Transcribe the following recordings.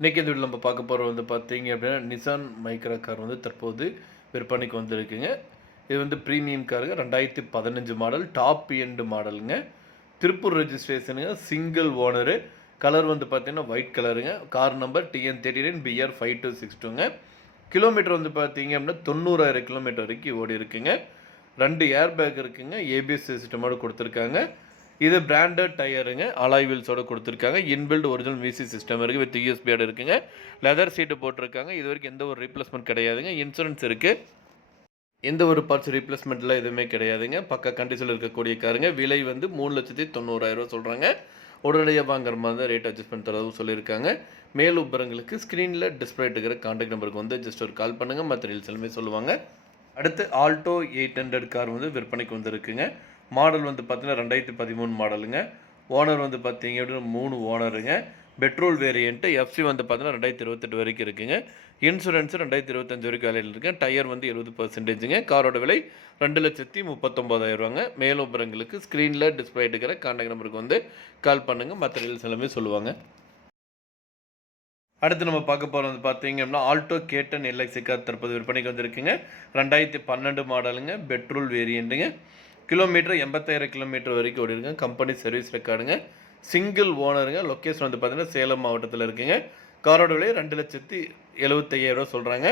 இன்றைக்கி இந்த வீடியோவில் நம்ம பார்க்க போகிறது வந்து பார்த்தீங்க அப்படின்னா நிசான் மைக்ரா கார் வந்து தற்போது விற்பனைக்கு வந்திருக்குங்க. இது வந்து ப்ரீமியம் காருங்க, 2015 மாடல், டாப் எண்டு மாடலுங்க. திருப்பூர் ரெஜிஸ்ட்ரேஷனுங்க, சிங்கிள் ஓனரு. கலர் வந்து பார்த்தீங்கன்னா ஒயிட் கலருங்க. Car number TN39BR5262ங்க. கிலோமீட்டர் வந்து பார்த்தீங்க அப்படின்னா 90,000 கிலோமீட்டர் வரைக்கும் ஓடி இருக்குங்க. 2 ஏர் பேக் இருக்குங்க, ஏபிஎஸ் சிஸ்டமோடு கொடுத்துருக்காங்க. இது பிராண்டட் டயருங்க, அலாய் வீல்ஸோட கொடுத்துருக்காங்க. இன்பில்ட் ஒரிஜினல் மியூசி சிஸ்டம் இருக்குது, வித் யூஎஸ்பியோட இருக்குங்க. லெதர் சீட்டு போட்டிருக்காங்க. இது வரைக்கும் எந்த ஒரு ரீப்ளேஸ்மெண்ட் கிடையாதுங்க. இன்சூரன்ஸ் இருக்குது. எந்த ஒரு பார்ட்ஸ் ரீப்ளேஸ்மெண்ட்டில் எதுவுமே கிடையாதுங்க. பக்க கண்டிஷனில் இருக்கக்கூடிய காருங்க. விலை வந்து 3,90,000 சொல்கிறாங்க. உடனடியாக வாங்குற மாதிரி தான் ரேட் அட்ஜஸ்ட் பண்ணி தரவும் சொல்லியிருக்காங்க. மேல் விபரங்களுக்கு ஸ்க்ரீனில் டிஸ்பிளே இருக்கிற கான்டாக்ட் நம்பருக்கு வந்து ஜஸ்ட் ஒரு கால் பண்ணுங்கள். மற்ற டீல்ஸ் எல்லாமே சொல்லுவாங்க. அடுத்து ஆல்டோ 800 கார் வந்து விற்பனைக்கு வந்துருக்குங்க. மாடல் வந்து பார்த்தீங்கன்னா 2013 மாடலுங்க. ஓனர் வந்து பார்த்தீங்க அப்படின்னா 3 ஓனருங்க. Petrol variant. எஃப்சி வந்து பார்த்தீங்கன்னா 2028 வரைக்கும் இருக்குங்க. இன்சூரன்ஸு 2025 வரைக்கும் வேலையில் இருக்குங்க. டயர் வந்து 70%ங்க. காரோட விலை 2,39,000. மேலும் விவரங்களுக்கு ஸ்க்ரீனில் டிஸ்பிளே எடுக்கிற கான்டாக்ட் நம்பருக்கு வந்து கால் பண்ணுங்கள். மற்ற டீல்ஸ் எல்லாமே சொல்லுவாங்க. அடுத்து நம்ம பார்க்க போகிறது வந்து பார்த்தீங்க அப்படின்னா ஆல்டோ கேட்டன் எல்எக்ஸி கார் தற்போது விற்பனைக்கு வந்திருக்குங்க. 2012 மாடலுங்க, பெட்ரோல் வேரியண்ட்டுங்க. கிலோமீட்டர் 80,000 கிலோமீட்டர் வரைக்கும் ஓடி இருக்குங்க. கம்பெனி சர்வீஸ் ரெக்கார்டுங்க. சிங்கிள் ஓனருங்க. லொக்கேஷன் வந்து பார்த்தீங்கன்னா சேலம் மாவட்டத்தில் இருக்குங்க. காரோட விலை 2,75,000 சொல்கிறாங்க.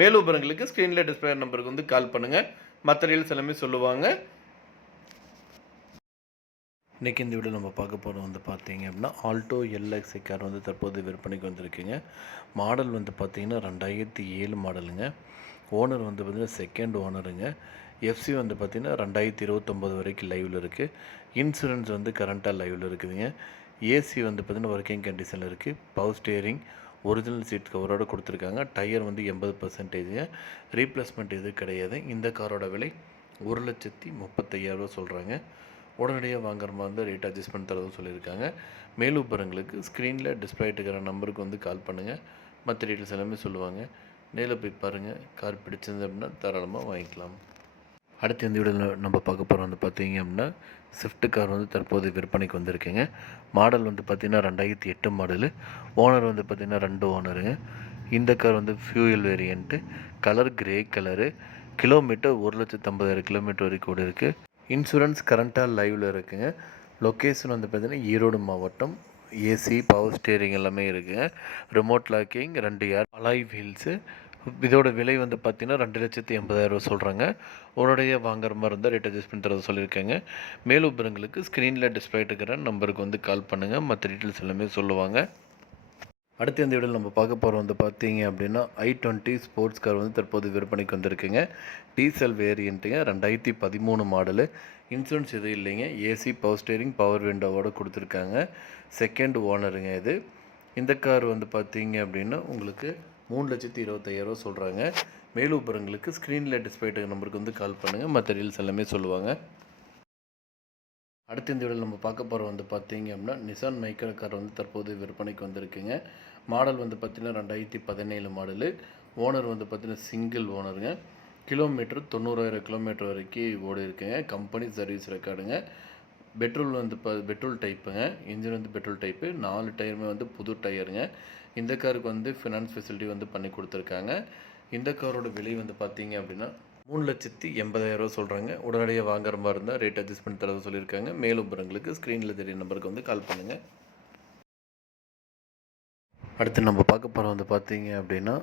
மேலும் விவரங்களுக்கு ஸ்க்ரீனில் டிஸ்பிளே நம்பருக்கு வந்து கால் பண்ணுங்கள். மற்ற டீல்ஸ் எல்லாமே சொல்லுவாங்க. இன்றைக்கி இந்த வீடியோ நம்ம பார்க்க போகிறது வந்து பார்த்தீங்க அப்படின்னா ஆல்டோ எல்எக்ஸி கார் வந்து தற்போது விற்பனைக்கு வந்திருக்குங்க. மாடல் வந்து பார்த்திங்கன்னா 2007 மாடலுங்க. ஓனர் வந்து பார்த்திங்கன்னா செகண்ட் ஓனருங்க. எஃப்சி வந்து பார்த்திங்கன்னா 2029 வரைக்கும் லைவில் இருக்குது. இன்சூரன்ஸ் வந்து கரண்ட்டாக லைவில் இருக்குதுங்க. ஏசி வந்து பார்த்திங்கன்னா ஒர்க்கிங் கண்டிஷனில் இருக்குது. பவர் ஸ்டியரிங், ஒரிஜினல் சீட் கவரோடு கொடுத்துருக்காங்க. டயர் வந்து 80%. ரீப்ளேஸ்மெண்ட் எதுவும் கிடையாது. இந்த காரோட விலை 1,35,000 சொல்கிறாங்க. உடனடியாக வாங்குற மாதிரி இருந்தால் ரேட் அட்ஜஸ்ட் பண்ணி தரதும் சொல்லியிருக்காங்க. மேலும் விவரங்களுக்கு ஸ்க்ரீனில் டிஸ்பிளே இருக்கிற நம்பருக்கு வந்து கால் பண்ணுங்கள். மற்ற டீட்டெயில்ஸ் எல்லாமே சொல்லுவாங்க. நேரில் போய் பாருங்கள். கார் பிடிச்சிருந்து அப்படின்னா தாராளமாக வாங்கிக்கலாம். அடுத்து இந்த வீடியோவில் நம்ம பார்க்க போகிறோம் வந்து பார்த்தீங்க அப்படின்னா ஸ்விஃப்ட் கார் வந்து தற்போது விற்பனைக்கு வந்திருக்குங்க. மாடல் வந்து பார்த்திங்கன்னா 2008 மாடலு. ஓனர் வந்து பார்த்திங்கன்னா 2 ஓனருங்க. இந்த கார் வந்து fuel variant. Colour grey colour. Kilometre 1,50,000 kilometre வரைக்கும் கூட இருக்குது. இன்சூரன்ஸ் கரண்ட்டாக லைவில் இருக்குங்க. லொக்கேஷன் வந்து பார்த்திங்கன்னா ஈரோடு மாவட்டம். ஏசி, பவர் ஸ்டியரிங் எல்லாமே இருக்குங்க. ரிமோட் லாக்கிங், 2 ஏர் அலாய் வீல்ஸு. இதோட விலை வந்து பார்த்திங்கன்னா 2,80,000 சொல்கிறாங்க. உடனடியே வாங்குற மாதிரி இருந்தால் ரேட் அட்ஜஸ்ட் பண்ணி தரது சொல்லியிருக்காங்க. மேலும் விவரங்களுக்கு ஸ்க்ரீனில் டிஸ்பிளே இருக்கிற நம்பருக்கு வந்து கால் பண்ணுங்கள். மற்ற டீட்டெயில்ஸ் எல்லாமே சொல்லுவாங்க. அடுத்து இந்த வீடியோவில் நம்ம பார்க்க போகிறோம் வந்து பார்த்தீங்க அப்படின்னா i20 ஸ்போர்ட்ஸ் கார் வந்து தற்போது விற்பனைக்கு வந்திருக்குங்க. டீசல் வேரியண்ட்டுங்க. 2013 மாடலு. இன்சூரன்ஸ் எதுவும் இல்லைங்க. ஏசி, பவர் ஸ்டியரிங், பவர் விண்டோவோடு கொடுத்துருக்காங்க. செகண்ட் ஓனருங்க இது. இந்த கார் வந்து பார்த்தீங்க அப்படின்னா உங்களுக்கு 3,25,000 சொல்கிறாங்க. மேலும் விவரங்களுக்கு ஸ்க்ரீனில் டிஸ்பிளே நம்பருக்கு வந்து கால் பண்ணுங்கள். மற்ற டீல்ஸ் எல்லாமே சொல்லுவாங்க. அடுத்த இந்த வீடியோவில் நம்ம பார்க்க போகிற வந்து பார்த்தீங்க அப்படின்னா நிசான் மைக்ரா கார் வந்து தற்போது விற்பனைக்கு வந்திருக்குங்க. மாடல் வந்து பார்த்திங்கன்னா 2017 மாடலு. ஓனர் வந்து பார்த்திங்கன்னா சிங்கிள் ஓனருங்க. கிலோமீட்டர் 90,000 கிலோமீட்டர் வரைக்கும் ஓடி இருக்குங்க. கம்பெனி சர்வீஸ் ரெக்கார்டுங்க. பெட்ரோல் வந்து பெட்ரோல் டைப்புங்க. இன்ஜின் வந்து பெட்ரோல் டைப்பு. 4 டயருமே வந்து புது டயருங்க. இந்த காருக்கு வந்து ஃபினான்ஸ் ஃபெசிலிட்டி வந்து பண்ணி கொடுத்துருக்காங்க. இந்த காரோட விலை வந்து பார்த்தீங்க அப்படின்னா 3,80,000 சொல்கிறாங்க. உடனடியாக வாங்குற மாதிரி இருந்தால் ரேட் அட்ஜஸ்ட் பண்ணி தரது சொல்லியிருக்காங்க. மேலும் விவரங்களுக்கு ஸ்க்ரீனில் தெரிய நம்பருக்கு வந்து கால் பண்ணுங்கள். அடுத்து நம்ம பார்க்க போகிற வந்து பார்த்தீங்க அப்படின்னா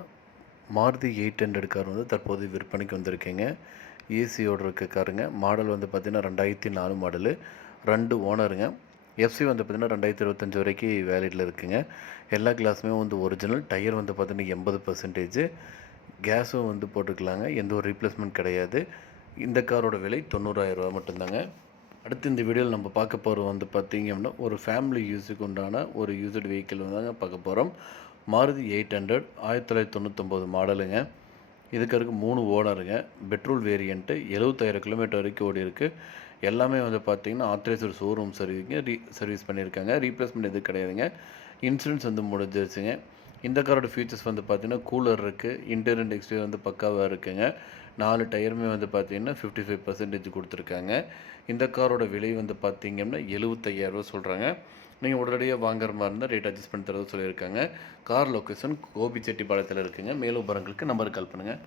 மாருதி 800 கார் வந்து தற்போது விற்பனைக்கு வந்திருக்கீங்க. ஏசியோடு இருக்க காருங்க. மாடல் வந்து பார்த்திங்கன்னா 2004 மாடலு. 2 ஓனருங்க. எஃப்சி வந்து பார்த்திங்கன்னா 2025 வரைக்கும் வேலிடில் இருக்குங்க. எல்லா கிளாஸுமே வந்து ஒரிஜினல். டயர் வந்து பார்த்திங்கன்னா 80%. கேஸும் வந்து போட்டுக்கலாங்க. எந்த ஒரு ரீப்ளேஸ்மெண்ட் கிடையாது. இந்த காரோட விலை 90,000 மட்டும்தாங்க. அடுத்து இந்த வீடியோவில் நம்ம பார்க்க போகிறது வந்து பார்த்திங்க அப்படின்னா ஒரு ஃபேமிலி யூஸுக்கு உண்டான ஒரு யூஸ்டு வெஹிக்கிள் தாங்க பார்க்க போகிறோம். மாருதி 800 1999 மாடலுங்க. இதுக்கு 3 ஓனருங்க. Petrol variant. 70,000 கிலோமீட்டர் வரைக்கும் ஓடி இருக்குது. எல்லாமே வந்து பார்த்திங்கன்னா ஆத்தரைஸ்டு ஷோரூம் சர்வீஸ் பண்ணியிருக்காங்க. ரீப்ளேஸ்மெண்ட் எதுவும் கிடையாதுங்க. இன்சூரன்ஸ் வந்து முடிஞ்சிருச்சுங்க. இந்த காரோட ஃபீச்சர்ஸ் வந்து பார்த்திங்கன்னா கூலர் இருக்குது. இன்டீரியர் அண்ட் எக்ஸ்டீரியர் வந்து பக்காவாக இருக்குங்க. 4 டயருமே வந்து பார்த்திங்கன்னா 55% கொடுத்துருக்காங்க. இந்த காரோட விலை வந்து பார்த்திங்கன்னா 75,000 சொல்கிறாங்க. நீங்கள் உடனடியாக வாங்குற மாதிரி இருந்தால் ரேட் அட்ஜஸ்ட் பண்ணி தரதா சொல்லியிருக்காங்க. கார் லொக்கேஷன் கோபிச்செட்டிப்பாளையத்தில் இருக்குங்க. மேலும் விவரங்களுக்கு நம்பருக்கு கால் பண்ணுங்கள்.